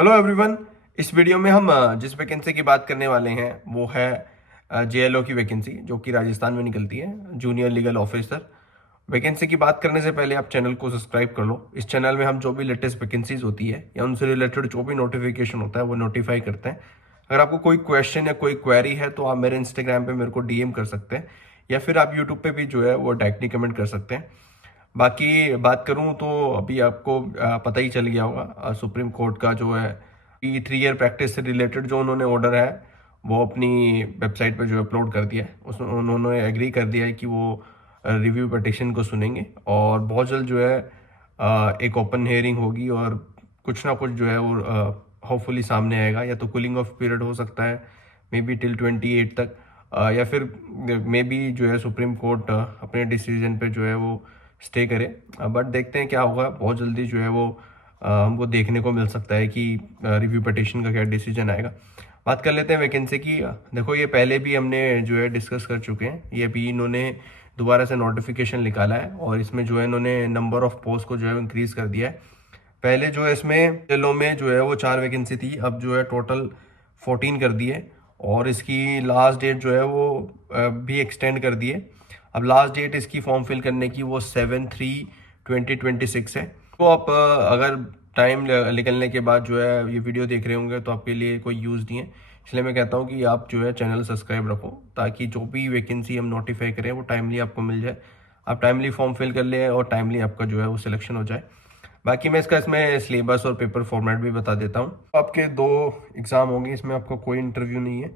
Hello everyone. इस video में हम जिस वैकेंसी की बात करने वाले हैं वो है जेएलओ की वैकेंसी जो कि राजस्थान में निकलती है, जूनियर लीगल ऑफिसर। वैकेंसी की बात करने से पहले आप चैनल को सब्सक्राइब कर लो। इस चैनल में हम जो भी लेटेस्ट वैकेंसीज होती है या उनसे रिलेटेड जो भी नोटिफिकेशन होता है वो नोटिफाई करते हैं। अगर आपको कोई क्वेश्चन या कोई क्वेरी है तो आप मेरे इंस्टाग्राम पे मेरे को डीएम कर सकते हैं या फिर आप यूट्यूब पे भी जो है वो डायरेक्टली कमेंट कर सकते हैं। बाकी बात करूं तो अभी आपको पता ही चल गया होगा, सुप्रीम कोर्ट का जो है 3 ईयर प्रैक्टिस से रिलेटेड जो उन्होंने ऑर्डर है वो अपनी वेबसाइट पर जो अपलोड कर दिया है। उस उन्होंने एग्री कर दिया है कि वो रिव्यू पटिशन को सुनेंगे और बहुत जल्द जो है एक ओपन हियरिंग होगी और कुछ ना कुछ जो है वो होपफुली सामने आएगा। या तो कूलिंग ऑफ पीरियड हो सकता है मे बी टिल 28 तक, या फिर मे बी जो है सुप्रीम कोर्ट अपने डिसीजन पे जो है वो स्टे करे। बट देखते हैं क्या होगा। बहुत जल्दी जो है वो हमको देखने को मिल सकता है कि रिव्यू पटिशन का क्या डिसीजन आएगा। बात कर लेते हैं वैकेंसी की। देखो, ये पहले भी हमने जो है डिस्कस कर चुके हैं। ये भी इन्होंने दोबारा से नोटिफिकेशन निकाला है और इसमें जो है इन्होंने नंबर ऑफ पोस्ट को जो है इंक्रीज कर दिया है। पहले जो है इसमें जेलों में जो है वो 4 वैकेंसी थी, अब जो है टोटल 14 कर दी है और इसकी लास्ट डेट जो है वो भी एक्सटेंड कर दी है। अब लास्ट डेट इसकी फॉर्म फिल करने की वो 7/3/2026 है। तो आप अगर टाइम निकलने के बाद जो है ये वीडियो देख रहे होंगे तो आपके लिए कोई यूज़ नहीं है। इसलिए मैं कहता हूँ कि आप जो है चैनल सब्सक्राइब रखो ताकि जो भी वैकेंसी हम नोटिफाई करें वो टाइमली आपको मिल जाए। आप टाइमली फॉर्म फिल कर लें और टाइमली आपका जो है वो सिलेक्शन हो जाए। बाकी मैं इसमें सिलेबस और पेपर फॉर्मेट भी बता देता हूँ। आपके 2 एग्ज़ाम होंगे, इसमें आपका कोई इंटरव्यू नहीं है।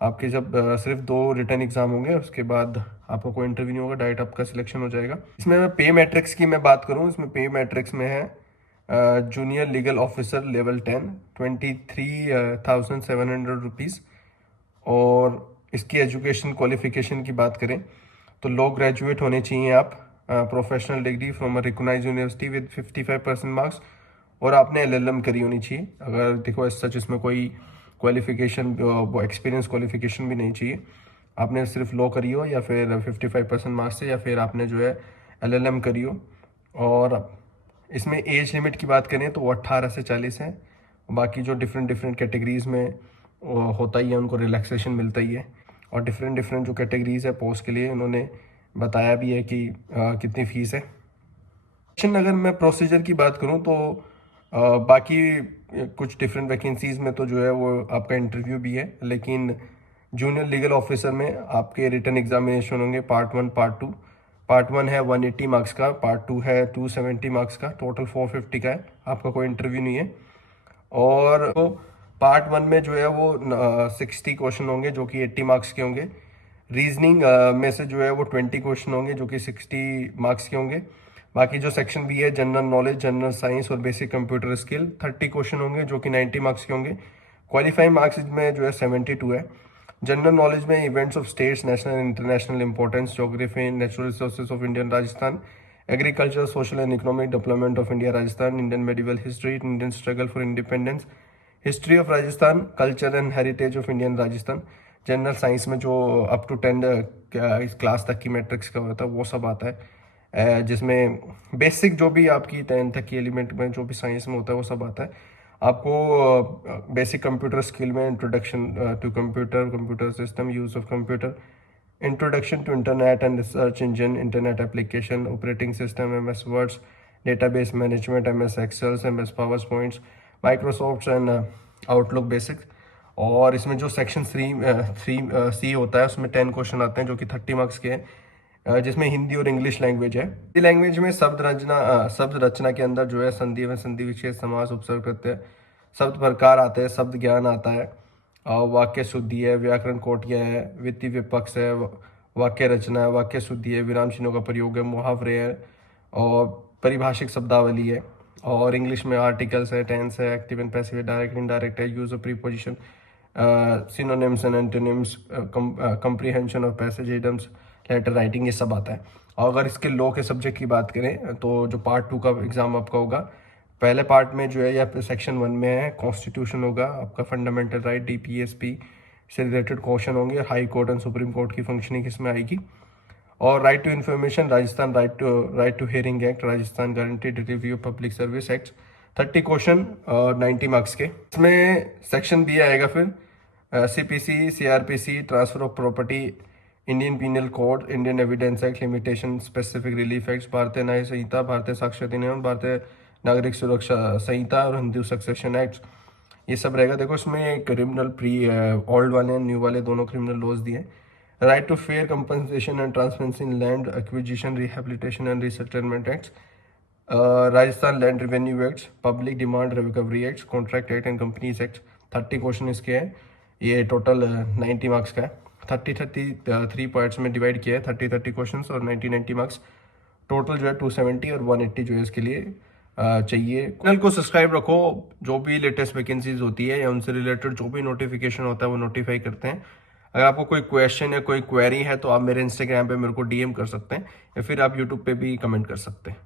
आपके जब सिर्फ 2 रिटर्न एग्जाम होंगे उसके बाद आपका कोई इंटरव्यू नहीं होगा, डायरेक्ट आपका सिलेक्शन हो जाएगा। इसमें मैं पे मैट्रिक्स की मैं बात करूँ, इसमें पे मैट्रिक्स में है junior legal officer level 10 23,700 rupees. और इसकी एजुकेशन क्वालिफिकेशन की बात करें तो लो ग्रेजुएट होने चाहिए आप, professional degree from a recognised university with 55% marks, और आपने एलएलएम करी होनी चाहिए। अगर देखो एज सच इसमें कोई क्वालिफिकेशन वो एक्सपीरियंस क्वालिफिकेशन भी नहीं चाहिए। आपने सिर्फ लॉ करी हो या फिर 55% मार्क्स से, या फिर आपने जो है एलएलएम करी हो। और इसमें एज लिमिट की बात करें तो वो 18 से 40 है। बाकी जो डिफरेंट डिफरेंट कैटेगरीज में होता ही है उनको रिलैक्सेशन मिलता ही है। और डिफरेंट डिफरेंट जो कैटेगरीज है पोस्ट के लिए उन्होंने बताया भी है कि कितनी फीस है। अगर मैं प्रोसीजर की बात करूं तो बाकी कुछ डिफरेंट वैकेंसीज में तो जो है वो आपका इंटरव्यू भी है, लेकिन जूनियर लीगल ऑफिसर में आपके रिटर्न एग्जामिनेशन होंगे पार्ट 1 पार्ट 2। पार्ट 1 है 180 मार्क्स का, पार्ट 2 है 270 मार्क्स का, टोटल 450 का है। आपका कोई इंटरव्यू नहीं है। और तो पार्ट 1 में जो है वो 60 क्वेश्चन होंगे जो कि 80 मार्क्स के होंगे। रीजनिंग में से जो है वो 20 क्वेश्चन होंगे जो कि 60 मार्क्स के होंगे। बाकी जो सेक्शन बी है जनरल नॉलेज, जनरल साइंस और बेसिक कंप्यूटर स्किल, 30 क्वेश्चन होंगे जो कि 90 मार्क्स के होंगे। क्वालिफाइंग मार्क्स में जो है 72 है। जनरल नॉलेज में events of states national international importance, geography, natural resources of Indian Rajasthan, agriculture, social and economic development of India Rajasthan, Indian medieval history, Indian struggle for independence, history of Rajasthan, culture and heritage of Indian Rajasthan. General science में जो up to 10 इस class तक की matrix का होता है वो सब आता है, जिसमें बेसिक जो भी आपकी 10 तक की एलिमेंट में जो भी साइंस में होता है वो सब आता है। आपको बेसिक कंप्यूटर स्किल में introduction to computer, computer system, use of computer, introduction to internet and research engine, internet application, operating system, MS Words, database management, MS Excels, MS Power Points, Microsoft and Outlook basics. और इसमें जो section 3 होता है उसमें 10 question आते हैं जो कि 30 मार्क्स के हैं, जिसमें हिंदी और इंग्लिश लैंग्वेज है। हिंदी लैंग्वेज में शब्द रचना के अंदर जो है संधि एवं संधि विशेष समास, उपसर्ग प्रत्यय, शब्द प्रकार आते हैं, शब्द ज्ञान आता है, वाक्य शुद्धि है, व्याकरण कोटियाँ है, वित्तीय विपक्ष है, वाक्य रचना है, वाक्य शुद्धि है, विराम चिन्हों का प्रयोग है, मुहावरे है और परिभाषिक शब्दावली है। और इंग्लिश में आर्टिकल्स है, टेंस है, एक्टिव एंड पैसिव है, डायरेक्ट इनडायरेक्ट है, use of preposition, synonyms and antonyms, comprehension of passage, idioms, letter writing, ये सब आता है। और अगर इसके लॉ के सब्जेक्ट की बात करें तो जो पार्ट 2 का एग्जाम आपका होगा, पहले पार्ट में जो है या सेक्शन 1 में है कॉन्स्टिट्यूशन होगा आपका, फंडामेंटल राइट, डीपीएसपी से रिलेटेड क्वेश्चन होंगे, high court and supreme court की फंक्शनिंग इसमें आएगी। और right to information, Rajasthan right to hearing act, Rajasthan guaranteed review public service act, 30 question और 90 मार्क्स के। इसमें सेक्शन बी आएगा फिर CPC, CRPC, transfer of property, Indian penal code, Indian evidence act, limitation, specific relief act, Bharatiya Nyaya संहिता, भारतीय साक्ष्य अधिनियम, भारतीय नागरिक सुरक्षा संहिता और हिंदू सक्सेशन एक्ट, ये सब रहेगा। देखो इसमें क्रिमिनल ओल्ड वाले एंड न्यू वाले दोनों क्रिमिनल लॉज दिए। Right to fair compensation and transparency in land acquisition, rehabilitation and resettlement act, Rajasthan land revenue act, public demand recovery act, contract act and companies act. 30 क्वेश्चन इसके हैं, ये total 90 marks का है। 33 parts में डिवाइड किया है, 30 क्वेश्चन और 90 मार्क्स। टोटल जो है 270 और 180 जो है इसके लिए चाहिए। चैनल को सब्सक्राइब रखो, जो भी लेटेस्ट वैकेंसीज होती है या उनसे रिलेटेड जो भी नोटिफिकेशन होता है वो नोटिफाई करते हैं। अगर आपको कोई क्वेश्चन या कोई क्वेरी है तो आप मेरे इंस्टाग्राम पे मेरे को DM कर सकते हैं या फिर आप यूट्यूब पे भी कमेंट कर सकते हैं।